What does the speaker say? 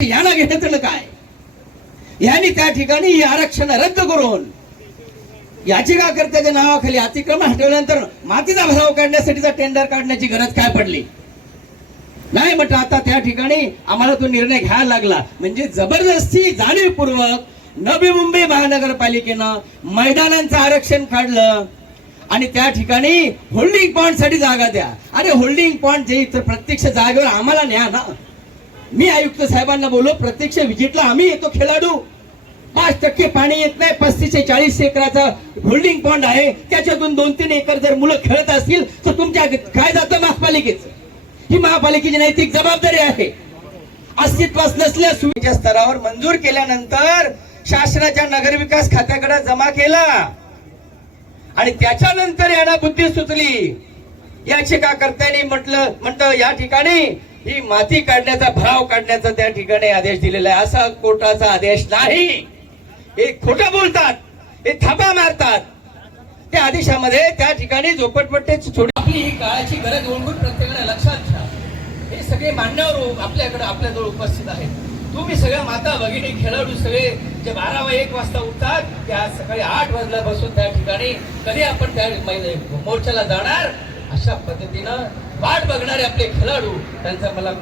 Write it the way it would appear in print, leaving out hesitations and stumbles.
याला घेतलं काय? यांनी त्या ठिकाणी ही आरक्षण रद्द करून याचिकाकर्त्याच्या नावाखाली अतिक्रमण हटवल्यानंतर मातीचा भराव काढण्यासाठीचा टेंडर काढण्याची गरज काय पडली? नाही म्हटलं आता त्या ठिकाणी आम्हाला तो निर्णय घ्यायला लागला. म्हणजे जबरदस्ती जाणीवपूर्वक नवी मुंबई महानगरपालिकेनं मैदानांचं आरक्षण काढलं आणि त्या ठिकाणी होल्डिंग पॉइंट साठी जागा द्या. अरे होल्डिंग पॉइंट जे इथं प्रत्यक्ष जागेवर आम्हाला न्या ना. मी आयुक्त साहेबांना बोललो, प्रत्यक्ष विजिटला आम्ही येतो खेळाडू. 5% पाणी येत नाही, 35 ते 40 एकराचा होल्डिंग पॉइंट आहे, त्याच्यातून 2-3 एकर जर मुलं खेळत असतील तर तुमच्या काय जातं महापालिकेचं? ही महापालिकेची नैतिक जबाबदारी आहे. अस्तित्वास नसल्या सुविधेच्या स्तरावर मंजूर केल्यानंतर शासनाच्या नगरविकास खात्याकडे जमा केला आणि त्याच्यानंतर यांना बुद्धी सुचली. याचिकाकर्त्यांनी म्हटलं या ठिकाणी ही माती काढण्याचा भराव काढण्याचा त्या ठिकाणी आदेश दिलेला आहे. असा कोर्टाचा आदेश नाही. हे खोटं बोलतात, हे थापा मारतात. त्या आदेशामध्ये त्या ठिकाणी झोपडपट्टीची थोडी आपली ही काळाची गरज ओळखून प्रत्येकाने लक्षात घ्या. हे सगळे मान्यवर आपल्याकडे आपल्याजवळ उपस्थित आहेत. तुम्ही सगळ्या माता भगिनी खेळाडू सगळे जे 12-1 वाजता उठतात ते आज सकाळी 8 वाजल्यापासून त्या ठिकाणी कधी आपण त्या मोर्चाला जाणार अशा पद्धतीनं वाट बघणारे आपले खेळाडू त्यांचा मला